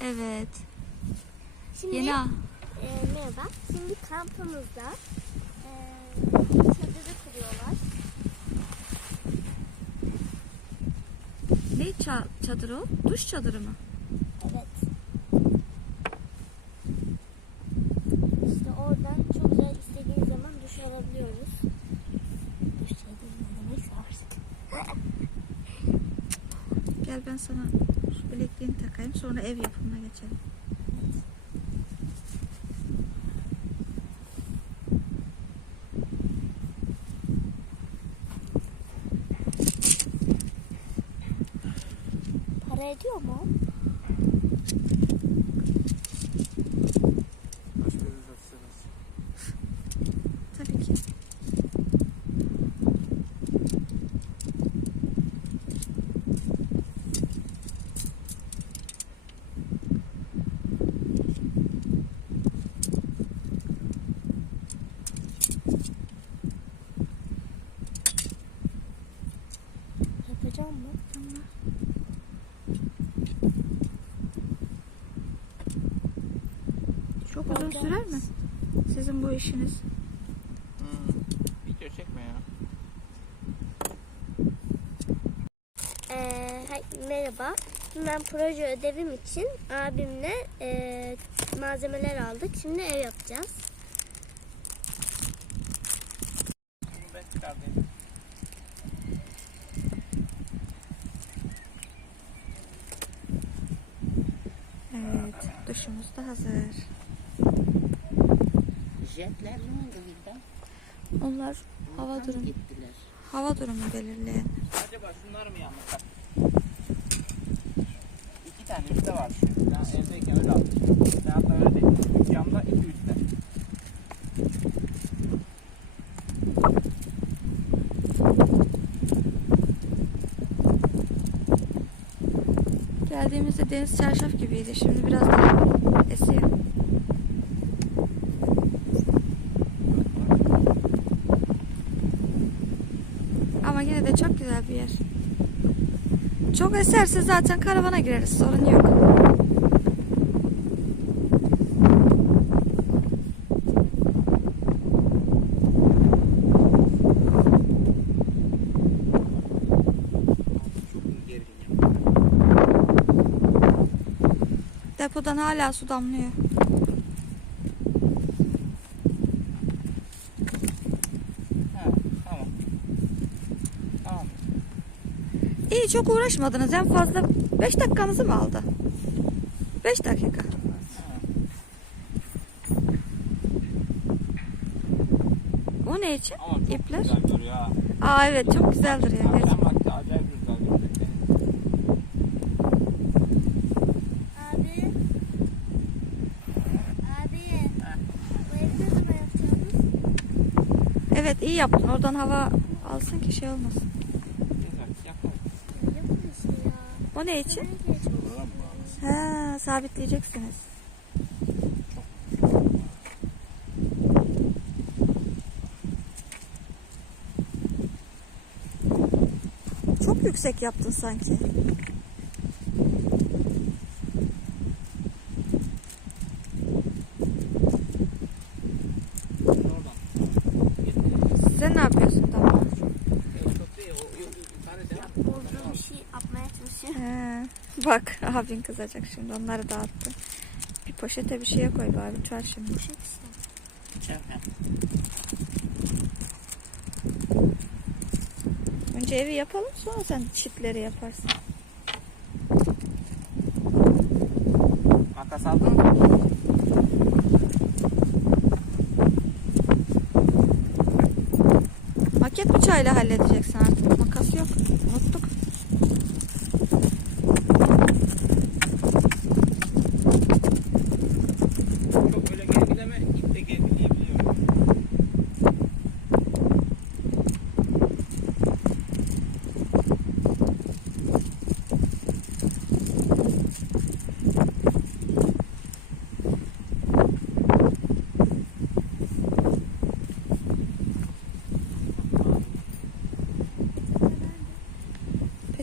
Evet. Şimdi Yeni al. e, merhaba. Şimdi kampımızda e, çadırı kuruyorlar. Ne ça- çadırı o? Duş çadırı mı? Evet. İşte oradan çok güzel istediğiniz zaman duş alabiliyoruz. Duş çadırı ne demekse artık. Gel ben sana bilekliğini takayım sonra ev yapımına geçelim. Para ediyor mu? Çok uzun Bakalım. sürer mi? Sizin bu işiniz. Hmm. Video çekme ya. Ee, hay- merhaba. Ben proje ödevim için abimle e, malzemeler aldık. Şimdi ev yapacağız. Evet. Duşumuz da hazır. Jetler ne oldu birden? Onlar hava durumu, Gittiler. hava durumu belirleyen. Acaba şunlar mı yanmışlar? İki tane üstte var şu. Ben evdeyken öyle aldım. Ben hatta öyle değil. Üç camda iki üstte. Geldiğimizde deniz çarşaf gibiydi. Şimdi biraz daha esiyor. Ama yine de çok güzel bir yer. Çok eserse zaten karavana gireriz. Sorun yok. Depodan hala su damlıyor. Ha, tamam. Tamam. İyi çok uğraşmadınız. En fazla 5 dakikanızı mı aldı? 5 dakika. O ne için? Ama çok İpler. güzel duruyor ha. Aa evet çok acayip güzel görecek deniz. Abi. Abi. Bu evi ne zaman yapacağız? Evet iyi yaptın. Oradan hava alsın ki şey olmasın. Güzel, yapalım. Yapın işte ya. O ne için? Ha sabitleyeceksiniz. Çok yüksek yaptın sanki. Oradan. Getirelim. Sen ne yapıyorsun tamam? E, çok değil, o- o- bir tane de- Olduğu bir şey yapmaya çalışıyor. He. Bak abin kızacak şimdi onları dağıttı. Bir poşete bir şeye koy bari uçar şimdi. Poşet işte. Önce evi yapalım sonra sen çitleri yaparsın. Makas aldın mı? Maket bıçağıyla halledeceksin artık. Makas yok. Unuttuk. Çok öyle gergileme, ip de gergileyebiliyorum.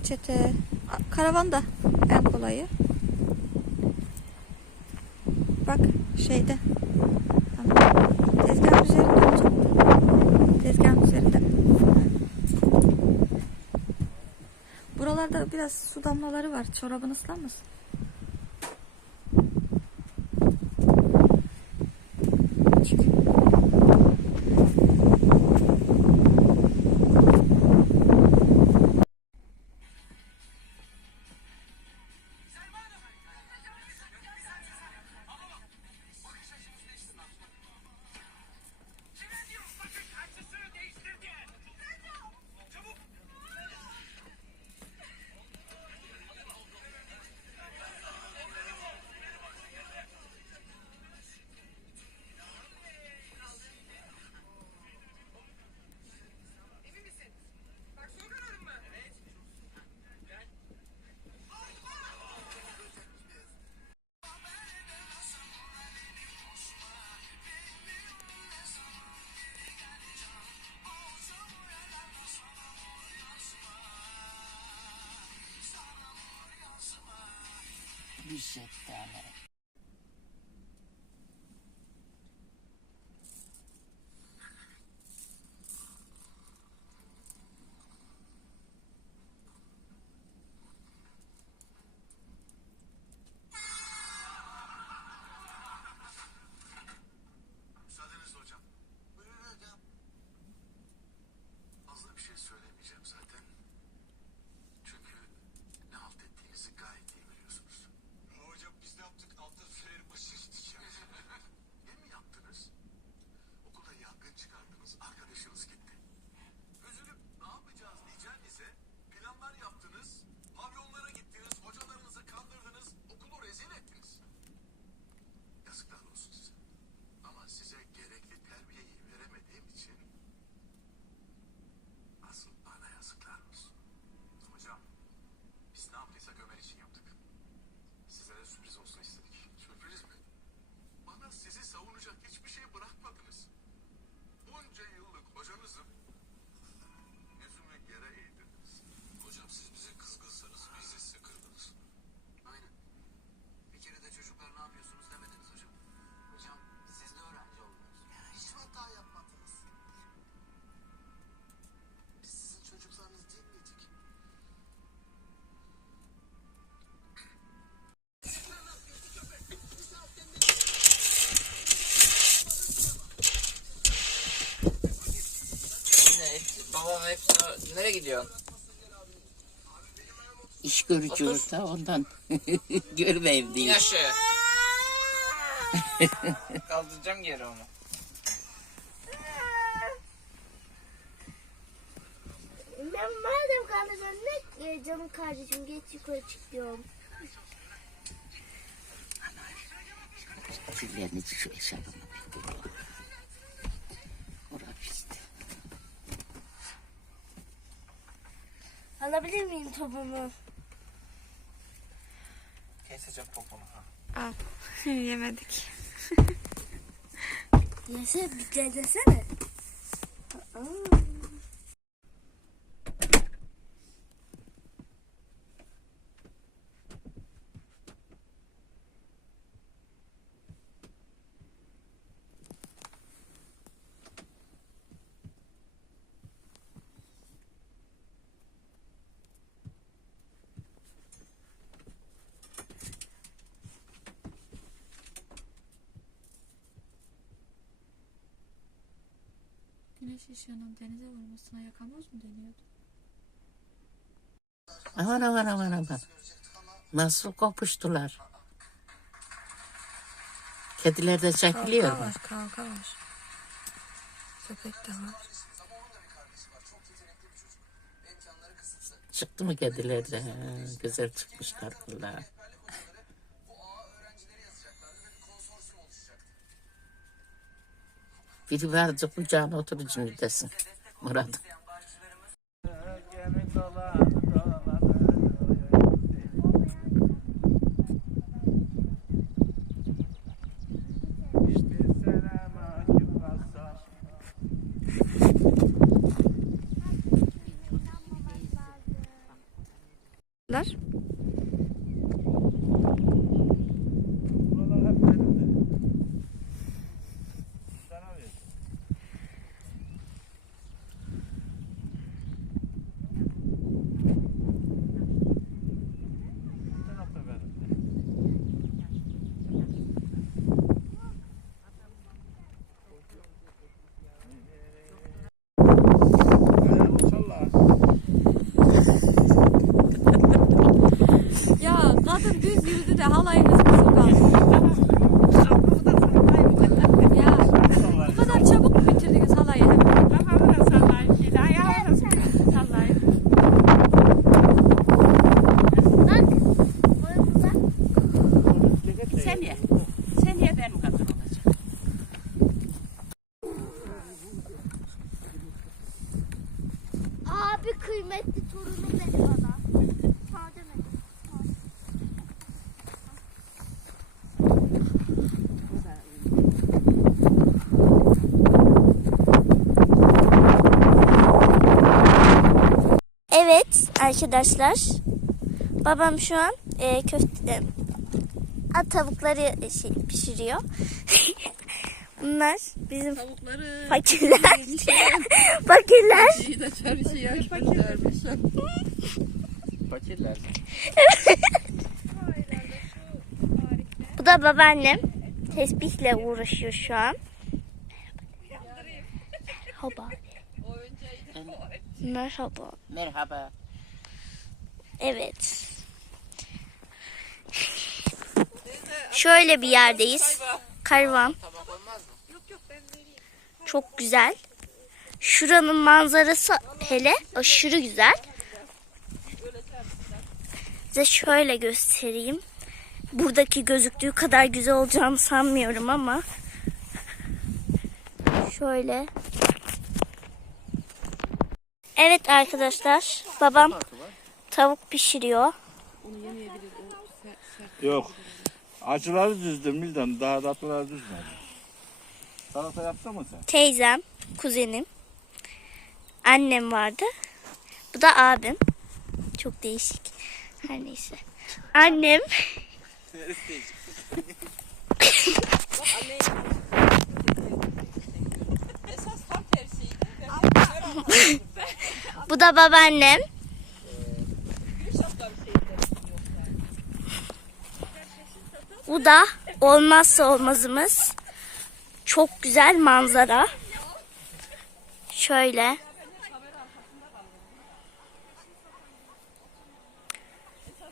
Peçete. Karavan da en kolayı. bak şeyde. Tezgahın üzerinde olacak. Tezgahın üzerinde. Buralarda biraz su damlaları var. Çorabın ıslanmasın. Bir şey nereye gidiyorsun? İş görücü Otur. orada ondan görmeyeyim diye. Yaşı. Kaldıracağım geri onu. Ben madem kaldıracağım ne canım kardeşim geç yukarı çık diyorum. Tüllerini şu eşarbını Alabilir miyim topumu? Keseceğim poponu ha. Al. Yemedik. Yese bir desene. Aa. Güneş ışığının denize vurmasına yakamoz mu deniyordu? Aman aman aman aman. Nasıl kopuştular. Kediler de çekiliyor Kavga mu? var, kavga var. Köpek de var. Çıktı mı kediler de? Ha, güzel çıkmışlar valla. Biri vardı kucağına oturucunu desin. Murat. Evet arkadaşlar. Babam şu an e, köfte a, tavukları şey, pişiriyor. Bunlar bizim Tavukları. fakirler. fakirler. Çarşıya göndermişler. Fakirler. Bu da babaannem. Tespihle uğraşıyor şu an. Merhaba. Merhaba. Merhaba. Evet. Şöyle bir yerdeyiz. Karavan. Çok güzel. Şuranın manzarası hele aşırı güzel. Size şöyle göstereyim. Buradaki gözüktüğü kadar güzel olacağını sanmıyorum ama. Şöyle. Evet arkadaşlar. Babam tavuk pişiriyor. Yok. Acıları düzdüm bildim. Daha tatlıları düzmedim. Salata yaptın mı sen? Teyzem, kuzenim, annem vardı. Bu da abim. Çok değişik. Her neyse. Annem. Bu da babaannem. Bu da olmazsa olmazımız. Çok güzel manzara. Şöyle.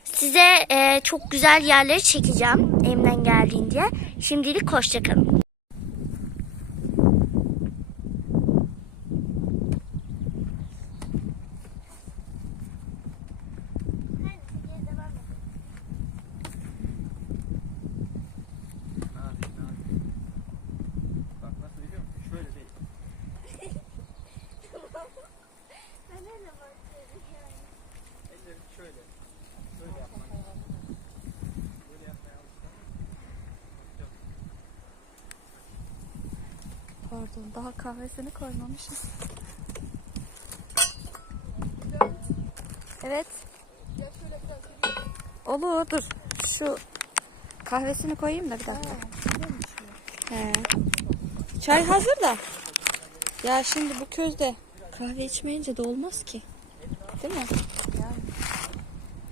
Size e, çok güzel yerleri çekeceğim elimden geldiğince. Şimdilik hoşçakalın. Bak nasıl biliyor musun? Şöyle değil. Ellerini şöyle. Böyle yapman lazım. Böyle yapmaya alışsan. Pardon daha kahvesini koymamışız. Evet. Olur dur. Şu kahvesini koyayım da bir dakika. He. Çay hazır da. Ya şimdi bu közde kahve içmeyince de olmaz ki. Değil mi?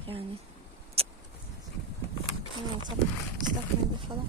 Yani. Ha, tabii. Islak falan.